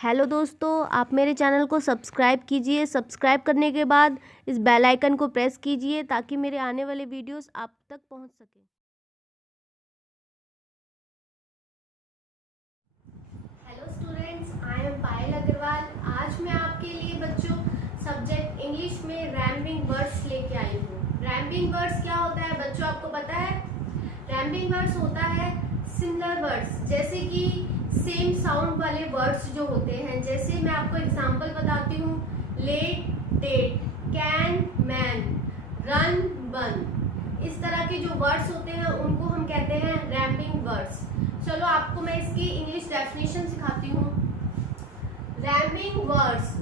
Hello दोस्तों, आप मेरे चैनल को सब्सक्राइब कीजिए। सब्सक्राइब करने के बाद इस बेल आइकन को प्रेस कीजिए ताकि मेरे आने वाले वीडियोस आप तक पहुंच सकें। हेलो स्टूडेंट्स, आई एम पायल अग्रवाल। आज मैं आपके लिए बच्चों सब्जेक्ट इंग्लिश में रैम्बिंग वर्ड्स लेके आई हूँ। रैम्बिंग वर्ड्स क्या होता है बच्चों, आपको पता है? रैम्बिंग वर्ड्स होता है सिमिलर वर्ड्स, जैसे कि सेम साउंड वाले वर्ड्स जो होते हैं। जैसे मैं आपको एग्जांपल बताती हूँ, let, date, can, man, run, bun. इस तरह के जो वर्ड्स होते हैं उनको हम कहते हैं रैम्बिंग वर्ड्स। चलो आपको मैं इसकी इंग्लिश डेफिनेशन सिखाती हूँ। Rhyming words,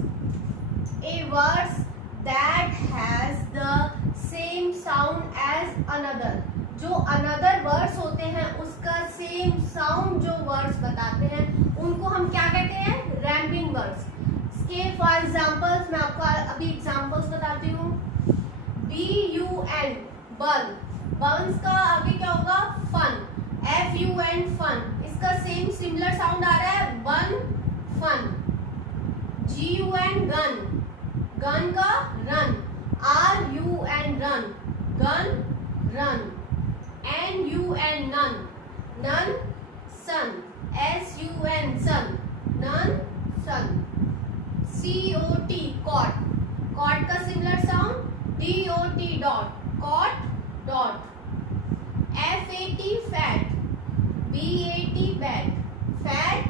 a words that has the same sound as another. जो अनदर वर्ड्स होते हैं उसका सेम साउंड जो वर्ड्स बताते हैं उनको हम क्या कहते हैं? रैम्बिंग वर्ड्स। इसके फॉर एग्जांपल्स मैं आपको अभी एग्जांपल्स बताती हूँ। BUN, बन। बन्स का आगे क्या होगा? फन। FUN, fun. इसका सेम सिमिलर साउंड आ रहा है, bun, fun. GUN, gun. Gun का run. RUN, run, gun, run. NUN, nun, nun, sun. SUN, sun, nun, sun. COT, cot. Cot का similar sound DOT, dot, cot, dot. FAT, fat. BAT, bat, fat,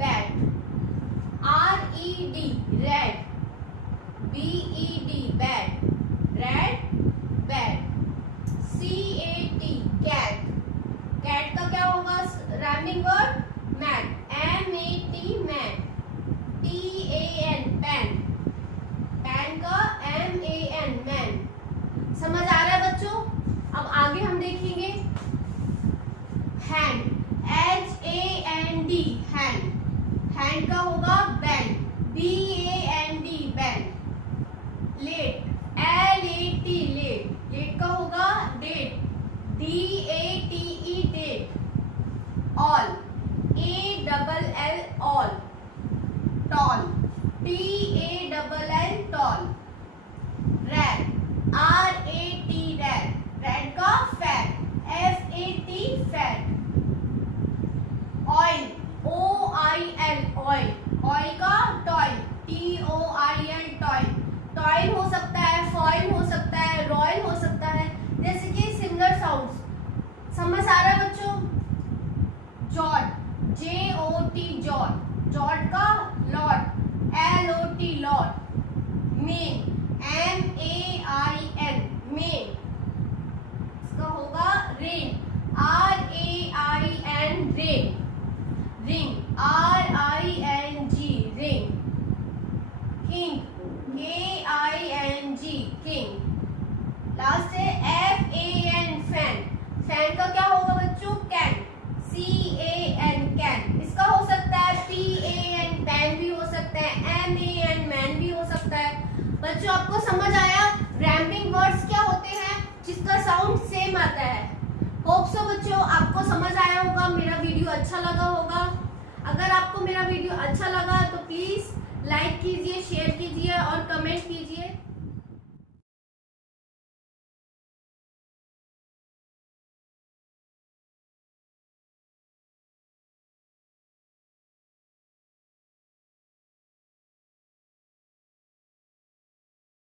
bat. RED, red. BED, bat, red, bat. CAT, cat. Cat का क्या होगा rhyming word? Mat. MAT, mat. TAN, pan. Pan का MAN, man. समझ आ रहा है बच्चों? अब आगे हम देखेंगे हैंड। HAND, hand. हैंड का होगा band. BAND, band. Late. LAT, late. Late का होगा date. DATE, date. All. ALL, all. Tall. TALL, tall. Rat. RAT, rat. Rat का fat. FAT, fat. Oil. OIL, oil. Oil का toil. TOIL, toil. Toil हो सकता है, foil हो सकता है, रॉयल हो सकता है, जैसे कि सिमिलर साउंड्स। समझ आ रहा है बच्चों? जॉट। JOT, jot. जॉट का lot. LOT, lot. Main. MAIN, main. इसका होगा rain. RAIN, rain. Ring. RING, ring. King. KING, king. Last है FAN, फैन। फैन का क्या होगा बच्चों? कैन। CAN, can. इसका हो सकता है PAN, पैन भी हो सकता है, MAN, मैन भी हो सकता है। बच्चों आपको समझ आया रैम्बिंग वर्ड्स क्या होते हैं जिसका साउंड सेम आता है? होप सो बच्चों आपको समझ आया होगा, मेरा वीडियो अच्छा लगा होगा। अगर आपको मेरा वीडियो अच्छा लगा तो प्लीज लाइक कीजिए, शेयर कीजिए और कमेंट कीजिए।